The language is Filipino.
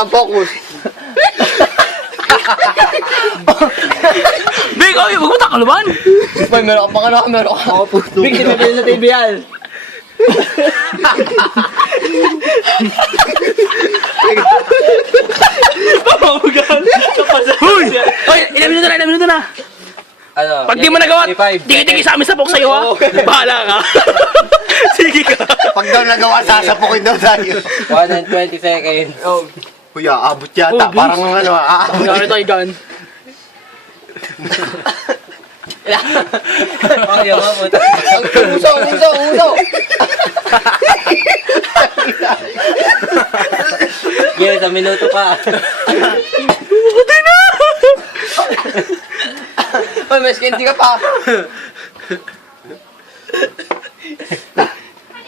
ang focus. Big, oy, huwag mo takaluban. Boy, meron ka pang ano, meron ka. Ako puto. Big, tinapin sa TV yan. Hoy! Oy, ilang minuto na. Ano? Pag di mo nagawa, 25. tiki-tiki sa amin sa sa'yo ha. Bahala ka. Sige ka. Pag daw nagawa, sasapukin daw tayo. 120 seconds. Kuya, abot yata. Oh, Parang ano, aabot. Gano'n tayo gan. Ang yaman mo. Uso. Sige, sa minuto pa. Uy, mas kinti ka pa.